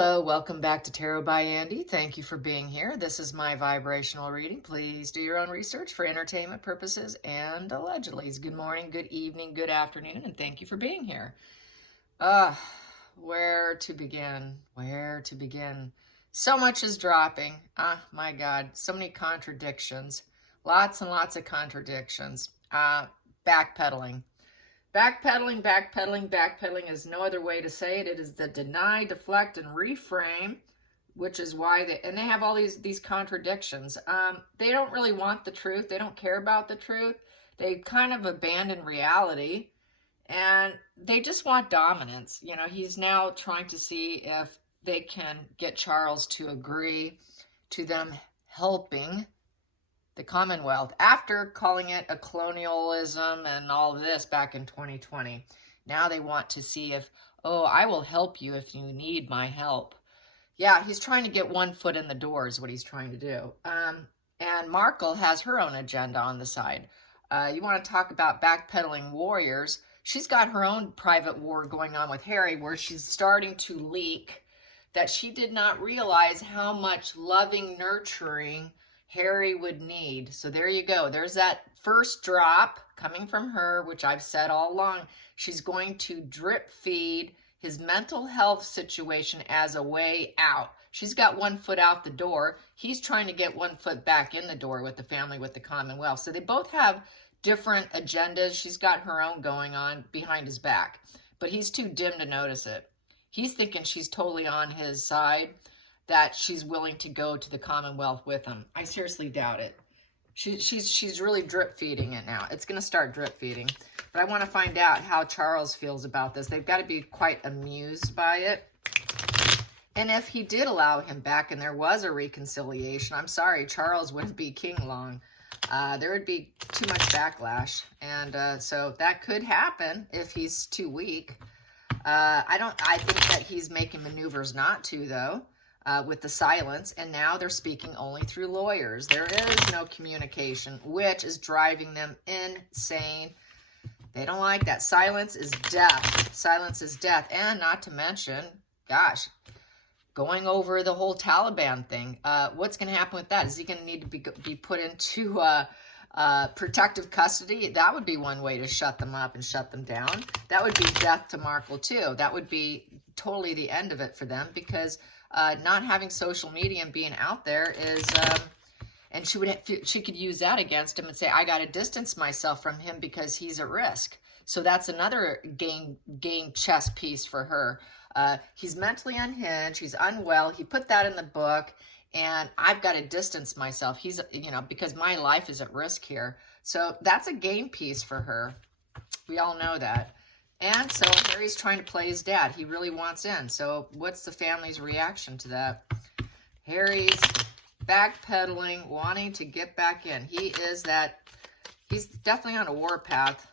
Hello, welcome back to Tarot by Andy. Thank you for being here. This is my vibrational reading. Please do your own research for entertainment purposes and allegedly. Good morning, good evening, good afternoon, and thank you for being here. Where to begin? Where to begin? So much is dropping. My God, so many contradictions. Lots and lots of contradictions. Backpedaling. Backpedaling is no other way to say it. It is the deny, deflect, and reframe, which is why they have all these contradictions. They don't really want the truth. They don't care about the truth. They kind of abandon reality, and they just want dominance. You know, he's now trying to see if they can get Charles to agree to them helping the Commonwealth after calling it a colonialism and all of this back in 2020. Now they want to see if, oh, I will help you if you need my help. Yeah, he's trying to get one foot in the door is what he's trying to do. And Markle has her own agenda on the side. You want to talk about backpedaling warriors. She's got her own private war going on with Harry where she's starting to leak that she did not realize how much loving, nurturing Harry would need. So there you go. There's that first drop coming from her, which I've said all along. She's going to drip feed his mental health situation as a way out. She's got one foot out the door. He's trying to get one foot back in the door with the family, with the Commonwealth. So they both have different agendas. She's got her own going on behind his back, but he's too dim to notice it. He's thinking she's totally on his side, that she's willing to go to the Commonwealth with him. I seriously doubt it. She's really drip feeding it now. It's going to start drip feeding. But I want to find out how Charles feels about this. They've got to be quite amused by it. And if he did allow him back and there was a reconciliation, I'm sorry, Charles wouldn't be king long. There would be too much backlash. And so that could happen if he's too weak. I think that he's making maneuvers not to, though. With the silence, and now they're speaking only through lawyers. There is no communication, which is driving them insane. They don't like that. Silence is death. Silence is death. And not to mention, gosh, going over the whole Taliban thing. What's going to happen with that? Is he going to need to be put into protective custody? That would be one way to shut them up and shut them down. That would be death to Markle, too. That would be totally the end of it for them, because not having social media and being out there is, and she could use that against him and say, I got to distance myself from him because he's at risk. So that's another game chess piece for her. He's mentally unhinged. He's unwell. He put that in the book, and I've got to distance myself. He's, because my life is at risk here. So that's a game piece for her. We all know that. And so Harry's trying to play his dad. He really wants in. So what's the family's reaction to that? Harry's backpedaling, wanting to get back in. He's definitely on a warpath.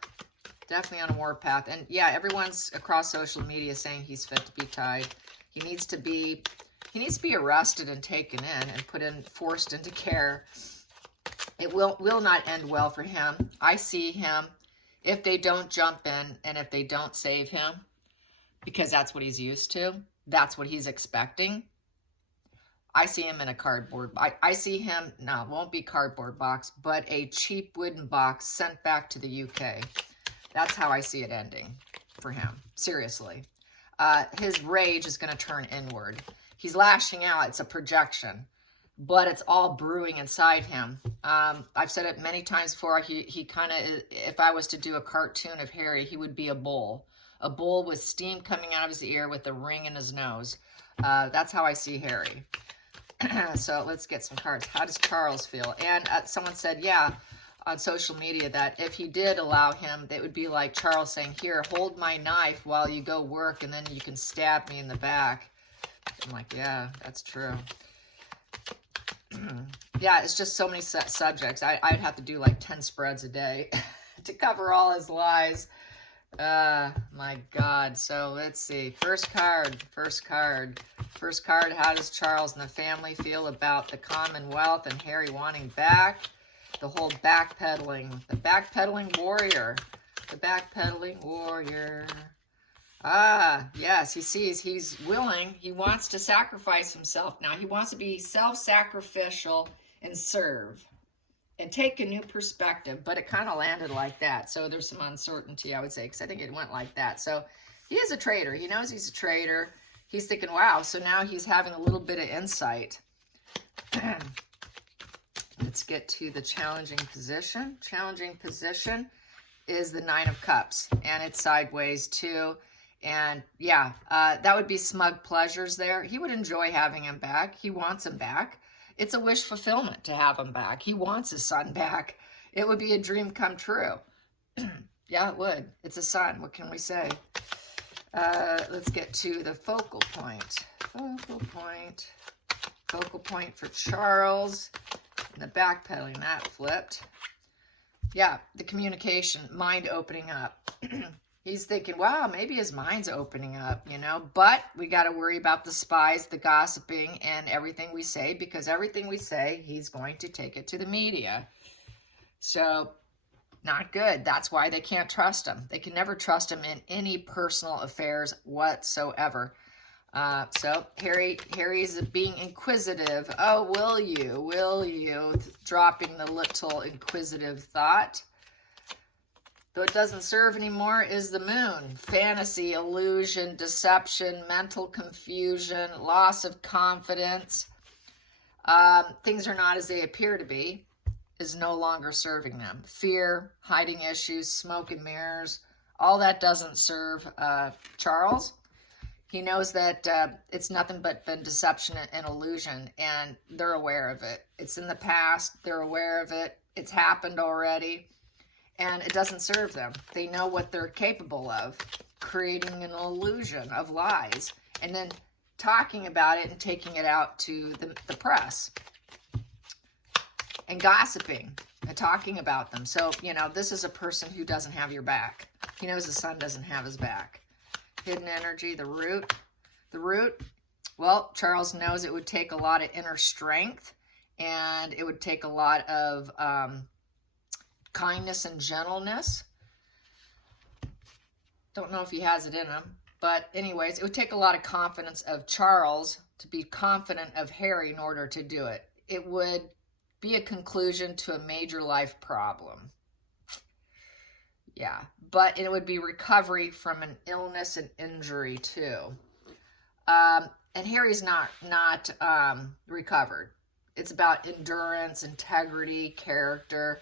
Definitely on a warpath. And yeah, everyone's across social media saying he's fit to be tied. He needs to be arrested and taken in and forced into care. It will not end well for him. I see him, if they don't jump in and if they don't save him, because that's what he's used to, that's what he's expecting. I see him in a cardboard. I see him, no, it won't be cardboard box, but a cheap wooden box sent back to the UK. That's how I see it ending for him. Seriously. His rage is going to turn inward. He's lashing out. It's a projection, but it's all brewing inside him. I've said it many times before. He kind of, if I was to do a cartoon of Harry, he would be a bull with steam coming out of his ear with a ring in his nose. That's how I see Harry. So let's get some cards. How does Charles feel? And someone said, yeah, on social media, that if he did allow him, it would be like Charles saying, here, hold my knife while you go work, and then you can stab me in the back. I'm like, yeah, that's true. Yeah, it's just so many subjects. I'd have to do like 10 spreads a day to cover all his lies. My God. So let's see. First card. How does Charles and the family feel about the Commonwealth and Harry wanting back? The whole backpedaling. The backpedaling warrior. Ah, yes, he sees he's willing. He wants to sacrifice himself now. He wants to be self-sacrificial and serve and take a new perspective, but it kind of landed like that. So there's some uncertainty, I would say, because I think it went like that. So he is a traitor. He knows he's a traitor. He's thinking, wow, so now he's having a little bit of insight. Let's get to the challenging position. Challenging position is the Nine of Cups, and it's sideways too. And yeah, that would be smug pleasures there. He would enjoy having him back. He wants him back. It's a wish fulfillment to have him back. He wants his son back. It would be a dream come true. Yeah, it would. It's a son. What can we say? Let's get to the focal point. Focal point. Focal point for Charles. And the backpedaling, that flipped. Yeah, the communication, mind opening up. He's thinking, wow, maybe his mind's opening up, you know, but we got to worry about the spies, the gossiping, and everything we say, because everything we say, he's going to take it to the media. So, not good. That's why they can't trust him. They can never trust him in any personal affairs whatsoever. So, Harry's being inquisitive. Oh, will you? Dropping the little inquisitive thought. Though it doesn't serve anymore is the moon. Fantasy, illusion, deception, mental confusion, loss of confidence. Things are not as they appear to be is no longer serving them. Fear, hiding issues, smoke and mirrors, all that doesn't serve Charles. He knows that it's nothing but been deception and illusion, and they're aware of it. It's in the past. They're aware of it. It's happened already. And it doesn't serve them. They know what they're capable of, creating an illusion of lies, and then talking about it and taking it out to the press, and gossiping and talking about them. So, you know, this is a person who doesn't have your back. He knows the son doesn't have his back. Hidden energy, the root. The root, well, Charles knows it would take a lot of inner strength, and it would take a lot of kindness and gentleness. Don't know if he has it in him, but anyways, it would take a lot of confidence of Charles to be confident of Harry in order to do it. It would be a conclusion to a major life problem. Yeah, but it would be recovery from an illness and injury too. And Harry's not recovered. It's about endurance, integrity, character.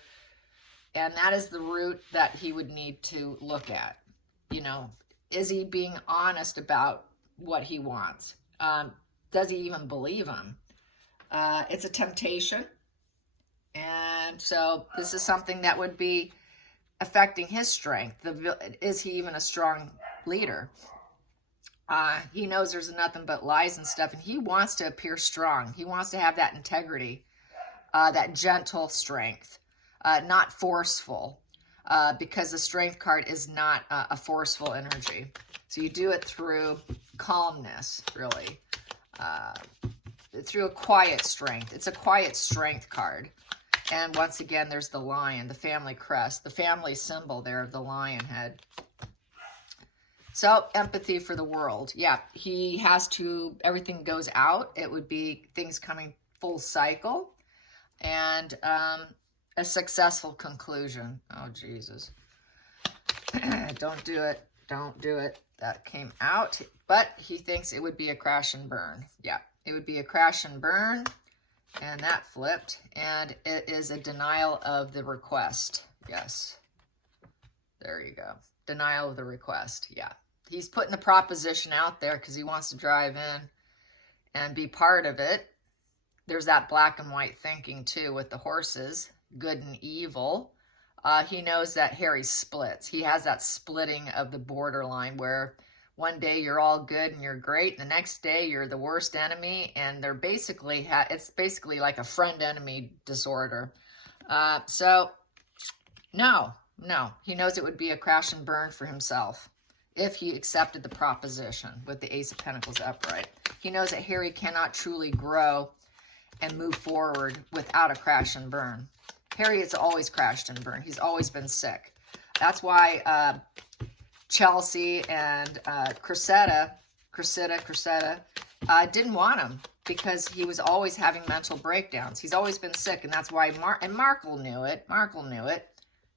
And that is the root that he would need to look at. You know, is he being honest about what he wants? Does he even believe him? It's a temptation. And so this is something that would be affecting his strength. Is he even a strong leader? He knows there's nothing but lies and stuff, and he wants to appear strong. He wants to have that integrity, that gentle strength. Not forceful, because the strength card is not a forceful energy. So you do it through calmness, really, through a quiet strength. It's a quiet strength card. And once again, there's the lion, the family crest, the family symbol there of the lion head. So empathy for the world. Yeah, he has to, everything goes out. It would be things coming full cycle. And a successful conclusion. Oh, Jesus. Don't do it. Don't do it. That came out. But he thinks it would be a crash and burn. Yeah, it would be a crash and burn. And that flipped. And it is a denial of the request. Yes. There you go. Denial of the request. Yeah. He's putting the proposition out there because he wants to drive in and be part of it. There's that black and white thinking, too, with the horses. Good and evil. He knows that Harry splits. He has that splitting of the borderline where one day you're all good and you're great. The next day you're the worst enemy. And they're basically, it's basically like a friend-enemy disorder. So, no. He knows it would be a crash and burn for himself if he accepted the proposition with the Ace of Pentacles upright. He knows that Harry cannot truly grow and move forward without a crash and burn. Harry has always crashed and burned. He's always been sick. That's why Chelsea and Cressida didn't want him because he was always having mental breakdowns. He's always been sick, and that's why Markle knew it. Markle knew it.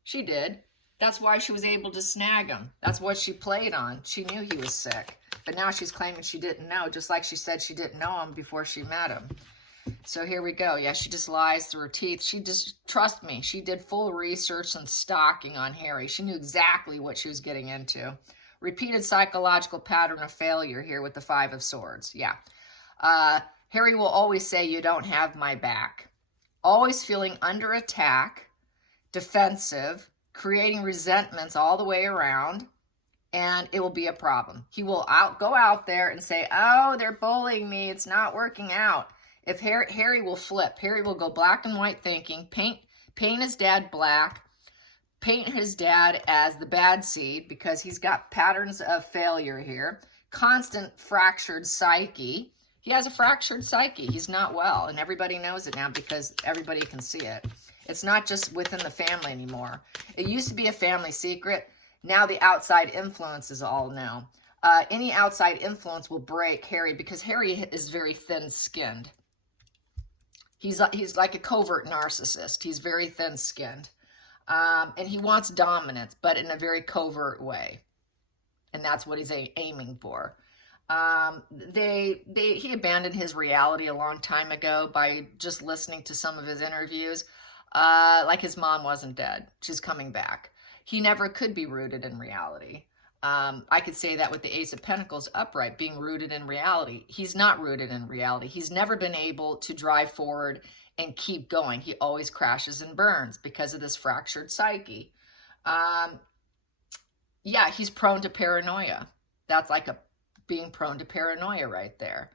She did. That's why she was able to snag him. That's what she played on. She knew he was sick. But now she's claiming she didn't know, just like she said she didn't know him before she met him. So here we go. Yeah, she just lies through her teeth. She just, trust me, she did full research and stalking on Harry. She knew exactly what she was getting into. Repeated psychological pattern of failure here with the Five of Swords. Yeah. Harry will always say, you don't have my back. Always feeling under attack, defensive, creating resentments all the way around, and it will be a problem. He will go out there and say, oh, they're bullying me. It's not working out. If Harry will flip. Harry will go black and white thinking, paint his dad black, paint his dad as the bad seed because he's got patterns of failure here, constant fractured psyche. He has a fractured psyche. He's not well, and everybody knows it now because everybody can see it. It's not just within the family anymore. It used to be a family secret. Now the outside influences all know. Any outside influence will break Harry because Harry is very thin-skinned. He's like a covert narcissist. He's very thin-skinned. And he wants dominance, but in a very covert way. And that's what he's aiming for. He abandoned his reality a long time ago by just listening to some of his interviews. Like his mom wasn't dead. She's coming back. He never could be rooted in reality. I could say that with the Ace of Pentacles upright, being rooted in reality. He's not rooted in reality. He's never been able to drive forward and keep going. He always crashes and burns because of this fractured psyche. Yeah, he's prone to paranoia. That's like being prone to paranoia right there.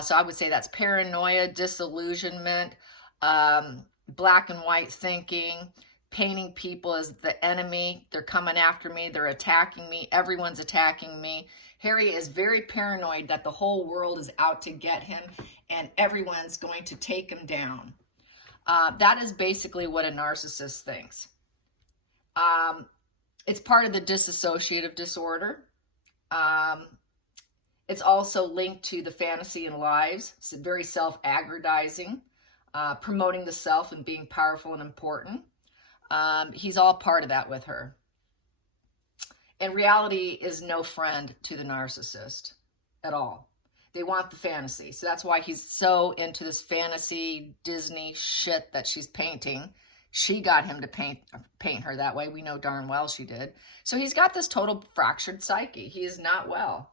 So I would say that's paranoia, disillusionment, black and white thinking, painting people as the enemy. They're coming after me. They're attacking me. Everyone's attacking me. Harry is very paranoid that the whole world is out to get him and everyone's going to take him down. That is basically what a narcissist thinks. It's part of the dissociative disorder. It's also linked to the fantasy and lies. It's very self-aggrandizing, promoting the self and being powerful and important. He's all part of that with her. And reality is no friend to the narcissist at all. They want the fantasy. So that's why he's so into this fantasy Disney shit that she's painting. She got him to paint her that way. We know darn well she did. So he's got this total fractured psyche. He is not well.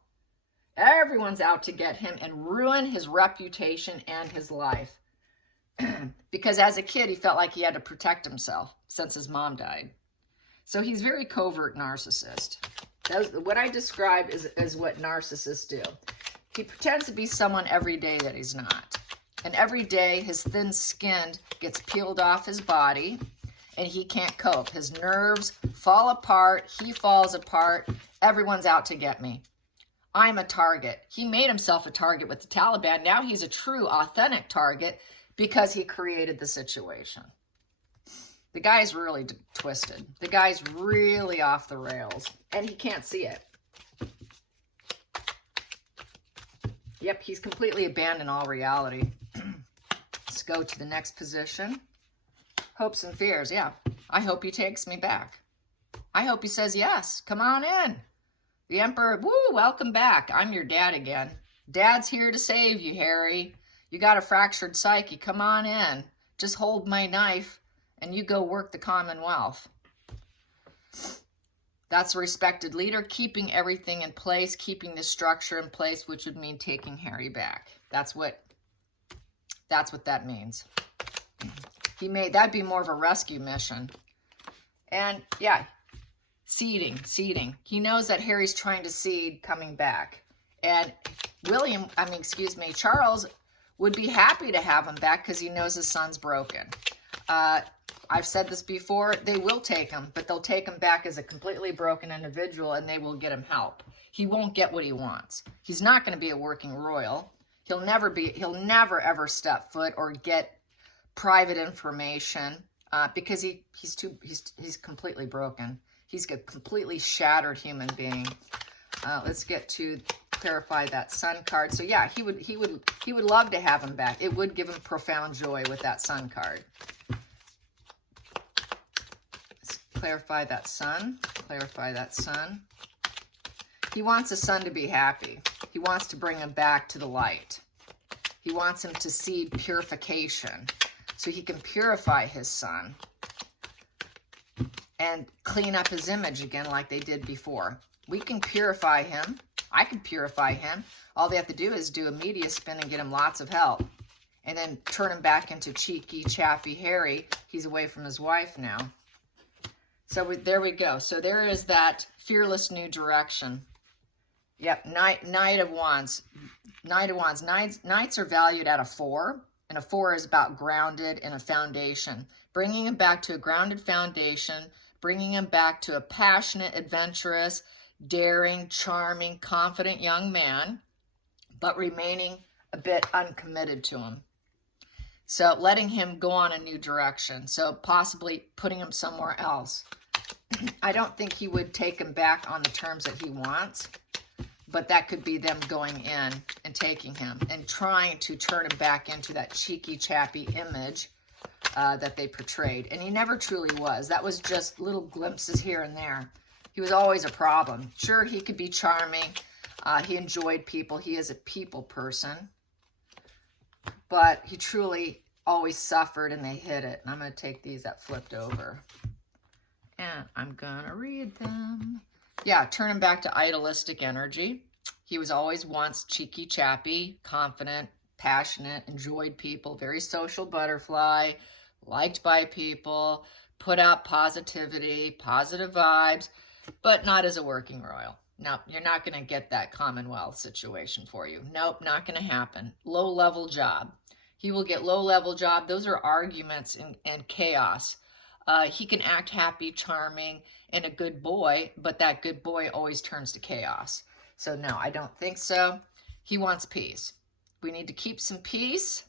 Everyone's out to get him and ruin his reputation and his life. Because as a kid, he felt like he had to protect himself since his mom died. So he's very covert narcissist. What I describe is what narcissists do. He pretends to be someone every day that he's not. And every day, his thin skin gets peeled off his body, and he can't cope. His nerves fall apart. He falls apart. Everyone's out to get me. I'm a target. He made himself a target with the Taliban. Now he's a true, authentic target because he created the situation. The guy's really twisted. The guy's really off the rails, and he can't see it. Yep, he's completely abandoned all reality. Let's go to the next position. Hopes and fears. Yeah, I hope he takes me back. I hope he says yes. Come on in. The Emperor, woo, welcome back. I'm your dad again. Dad's here to save you, Harry. You got a fractured psyche. Come on in. Just hold my knife and you go work the Commonwealth. That's a respected leader, keeping everything in place, keeping the structure in place, which would mean taking Harry back. That's what that means. That'd be more of a rescue mission. And yeah, seeding. He knows that Harry's trying to seed coming back. And Charles would be happy to have him back because he knows his son's broken. I've said this before, they will take him, but they'll take him back as a completely broken individual and they will get him help. He won't get what he wants. He's not going to be a working royal. He'll never ever step foot or get private information because he's completely broken. He's a completely shattered human being. Let's get to clarify that Sun card. So yeah, he would love to have him back. It would give him profound joy with that Sun card. Let's clarify that Sun. Clarify that Sun. He wants the Sun to be happy. He wants to bring him back to the light. He wants him to see purification so he can purify his Sun and clean up his image again like they did before. We can purify him. I can purify him. All they have to do is do a media spin and get him lots of help. And then turn him back into cheeky, chappy Harry. He's away from his wife now. So there we go. So there is that fearless new direction. Yep, Knight of Wands. Knight of Wands. Knights are valued at a 4. And a 4 is about grounded in a foundation. Bringing him back to a grounded foundation. Bringing him back to a passionate, adventurous, daring, charming, confident young man, but remaining a bit uncommitted to him. So letting him go on a new direction. So possibly putting him somewhere else. I don't think he would take him back on the terms that he wants, but that could be them going in and taking him and trying to turn him back into that cheeky, chappy image that they portrayed. And he never truly was. That was just little glimpses here and there. He was always a problem. Sure, he could be charming. He enjoyed people. He is a people person. But he truly always suffered and they hid it. And I'm going to take these that flipped over. And I'm going to read them. Yeah, turn him back to idealistic energy. He was always once cheeky, chappy, confident, passionate, enjoyed people, very social butterfly, liked by people, put out positivity, positive vibes, but not as a working royal. No, you're not going to get that Commonwealth situation for you. Nope, not going to happen. Low-level job. He will get low-level job. Those are arguments and chaos. He can act happy, charming, and a good boy, but that good boy always turns to chaos. So no, I don't think so. He wants peace. We need to keep some peace.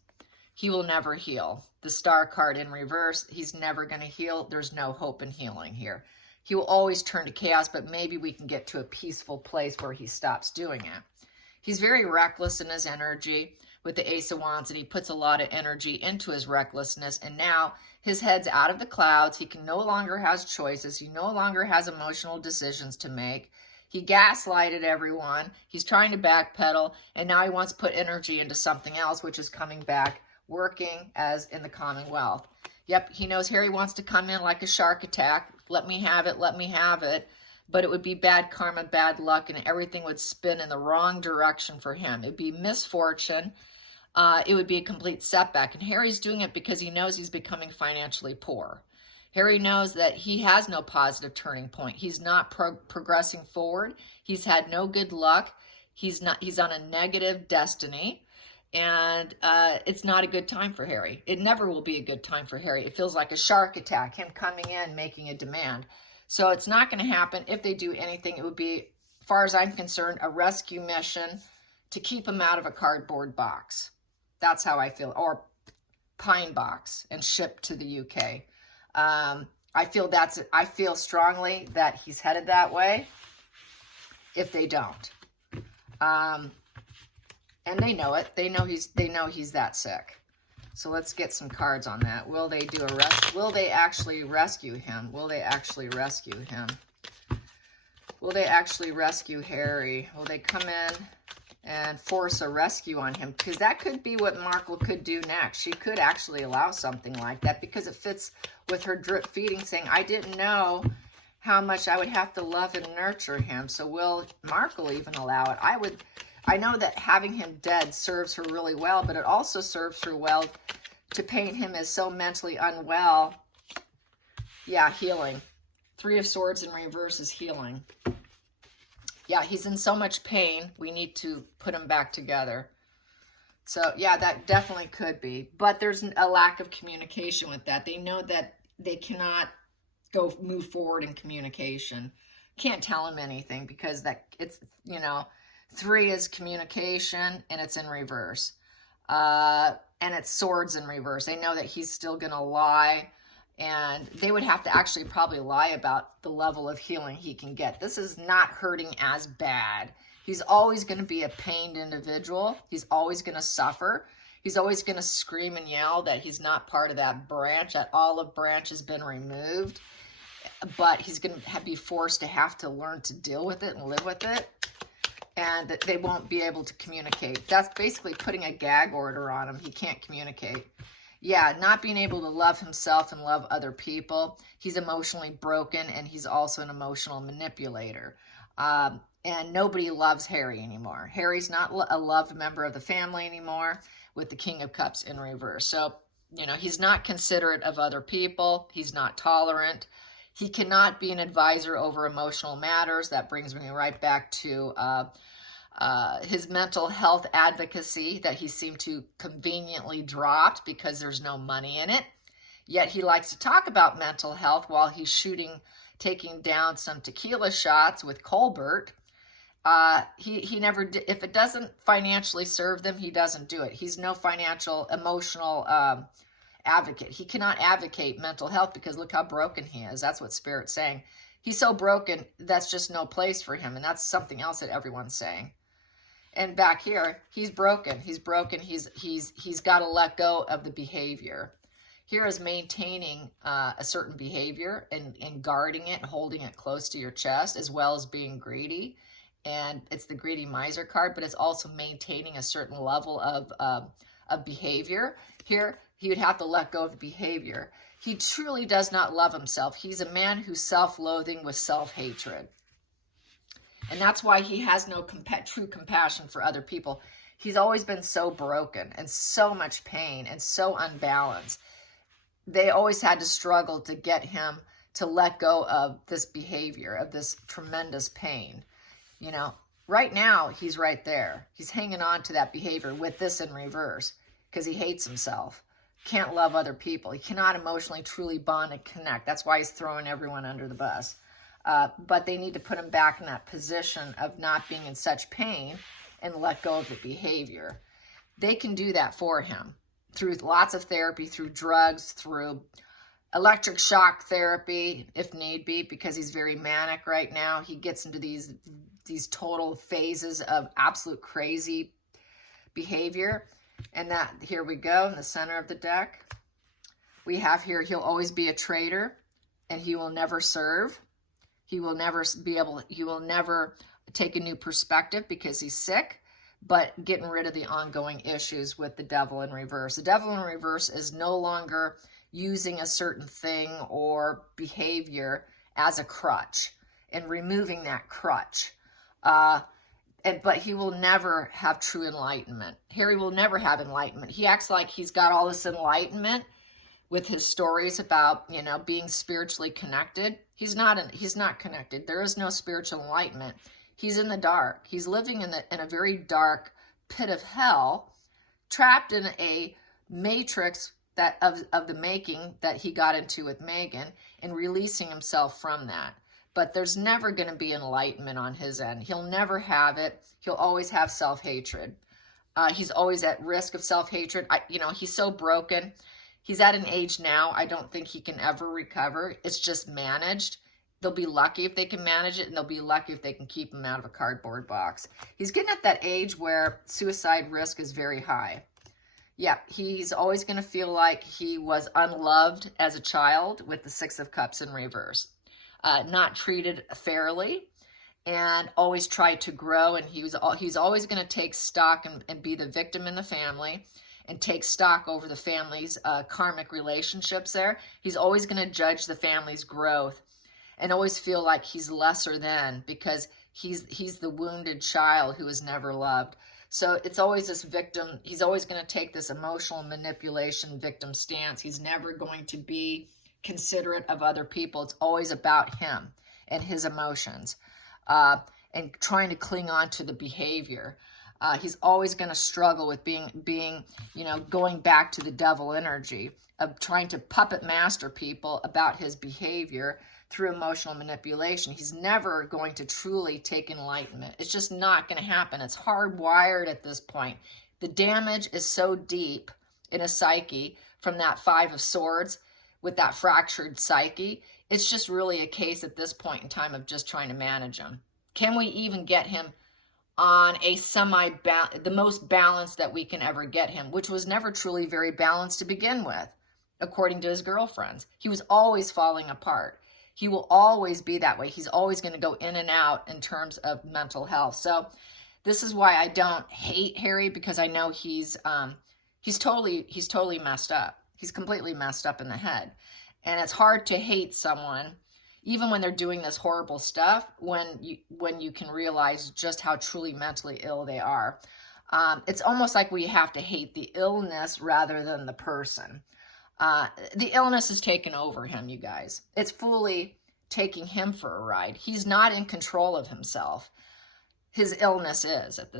He will never heal. The Star card in reverse, he's never going to heal. There's no hope in healing here. He will always turn to chaos, but maybe we can get to a peaceful place where he stops doing it. He's very reckless in his energy with the Ace of Wands, and he puts a lot of energy into his recklessness, and now his head's out of the clouds. He can no longer has choices. He no longer has emotional decisions to make. He gaslighted everyone. He's trying to backpedal, and now he wants to put energy into something else, which is coming back, working as in the Commonwealth. Yep, he knows Harry wants to come in like a shark attack. Let me have it, let me have it. But it would be bad karma, bad luck, and everything would spin in the wrong direction for him. It would be misfortune. It would be a complete setback. And Harry's doing it because he knows he's becoming financially poor. Harry knows that he has no positive turning point. He's not progressing forward. He's had no good luck. He's on a negative destiny. And it's not a good time for Harry. It never will be a good time for Harry. It feels like a shark attack, him coming in, making a demand. So it's not going to happen. If they do anything, it would be, as far as I'm concerned, a rescue mission to keep him out of a cardboard box. That's how I feel. Or pine box and shipped to the UK. I feel strongly that he's headed that way if they don't. And they know it. They know he's that sick. So let's get some cards on that. Will they do a will they actually rescue him? Will they actually rescue him? Will they actually rescue Harry? Will they come in and force a rescue on him? Because that could be what Markle could do next. She could actually allow something like that because it fits with her drip feeding, saying, I didn't know how much I would have to love and nurture him. So will Markle even allow it? I know that having him dead serves her really well, but it also serves her well to paint him as so mentally unwell. Yeah, healing. 3 of Swords in reverse is healing. Yeah, he's in so much pain, we need to put him back together. So, yeah, that definitely could be. But there's a lack of communication with that. They know that they cannot move forward in communication. Can't tell him anything because it's, 3 is communication, and it's in reverse. And it's Swords in reverse. They know that he's still going to lie And they would have to actually probably lie about the level of healing he can get. This is not hurting as bad. He's always going to be a pained individual. He's always going to suffer. He's always going to scream and yell that he's not part of that branch, that olive branch has been removed. But he's going to be forced to have to learn to deal with it and live with it. And that they won't be able to communicate. That's basically putting a gag order on him. He can't communicate. Yeah, not being able to love himself and love other people. He's emotionally broken, and he's also an emotional manipulator. And nobody loves Harry anymore. Harry's not a loved member of the family anymore, with the King of Cups in reverse. So, you know, he's not considerate of other people. He's not tolerant. He cannot be an advisor over emotional matters. That brings me right back to his mental health advocacy that he seemed to conveniently dropped because there's no money in it. Yet he likes to talk about mental health while he's taking down some tequila shots with Colbert. He never did. If it doesn't financially serve them, he doesn't do it. He's no financial, emotional advocate. He cannot advocate mental health because look how broken he is. That's what Spirit's saying. He's so broken, that's just no place for him. And that's something else that everyone's saying. And back here, he's broken. He's broken. He's got to let go of the behavior. Here is maintaining a certain behavior and guarding it, holding it close to your chest, as well as being greedy. And it's the greedy miser card, but it's also maintaining a certain level of behavior. Here, he would have to let go of the behavior. He truly does not love himself. He's a man who's self-loathing with self-hatred. And that's why he has no true compassion for other people. He's always been so broken and so much pain and so unbalanced. They always had to struggle to get him to let go of this behavior, of this tremendous pain. You know, right now, he's right there. He's hanging on to that behavior with this in reverse because he hates himself. Can't love other people. He cannot emotionally truly bond and connect. That's why he's throwing everyone under the bus. But they need to put him back in that position of not being in such pain and let go of the behavior. They can do that for him through lots of therapy, through drugs, through electric shock therapy, if need be, because he's very manic right now. He gets into these total phases of absolute crazy behavior. And that, here we go, in the center of the deck. We have here, he'll always be a traitor, and he will never serve. He will never take a new perspective because he's sick, but getting rid of the ongoing issues with the devil in reverse. The devil in reverse is no longer using a certain thing or behavior as a crutch and removing that crutch. But he will never have true enlightenment. Harry will never have enlightenment. He acts like he's got all this enlightenment with his stories about, you know, being spiritually connected. He's not connected. There is no spiritual enlightenment. He's in the dark. He's living in a very dark pit of hell, trapped in a matrix that of the making that he got into with Meghan, and releasing himself from that. But there's never going to be enlightenment on his end. He'll never have it. He'll always have self-hatred. He's always at risk of self-hatred. He's so broken. He's at an age now, I don't think he can ever recover. It's just managed. They'll be lucky if they can manage it, and they'll be lucky if they can keep him out of a cardboard box. He's getting at that age where suicide risk is very high. Yeah, he's always going to feel like he was unloved as a child with the Six of Cups in reverse. Not treated fairly, and always tried to grow, and he's always going to take stock and be the victim in the family, and take stock over the family's karmic relationships there. He's always going to judge the family's growth and always feel like he's lesser than, because he's the wounded child who was never loved. So it's always this victim. He's always going to take this emotional manipulation victim stance. He's never going to be considerate of other people. It's always about him and his emotions, and trying to cling on to the behavior. He's always going to struggle with being, going back to the devil energy of trying to puppet master people about his behavior through emotional manipulation. He's never going to truly take enlightenment. It's just not going to happen. It's hardwired at this point. The damage is so deep in a psyche from that Five of Swords, with that fractured psyche. It's just really a case at this point in time of just trying to manage him. Can we even get him on a the most balanced that we can ever get him, which was never truly very balanced to begin with, according to his girlfriends. He was always falling apart. He will always be that way. He's always going to go in and out in terms of mental health. So this is why I don't hate Harry, because I know he's totally messed up. He's completely messed up in the head. And it's hard to hate someone, even when they're doing this horrible stuff, when you can realize just how truly mentally ill they are. It's almost like we have to hate the illness rather than the person. The illness has taken over him, you guys. It's fully taking him for a ride. He's not in control of himself. His illness is at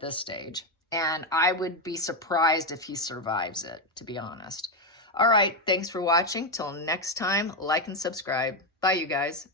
this stage. And I would be surprised if he survives it, to be honest. All right, thanks for watching. Till next time, like and subscribe. Bye, you guys.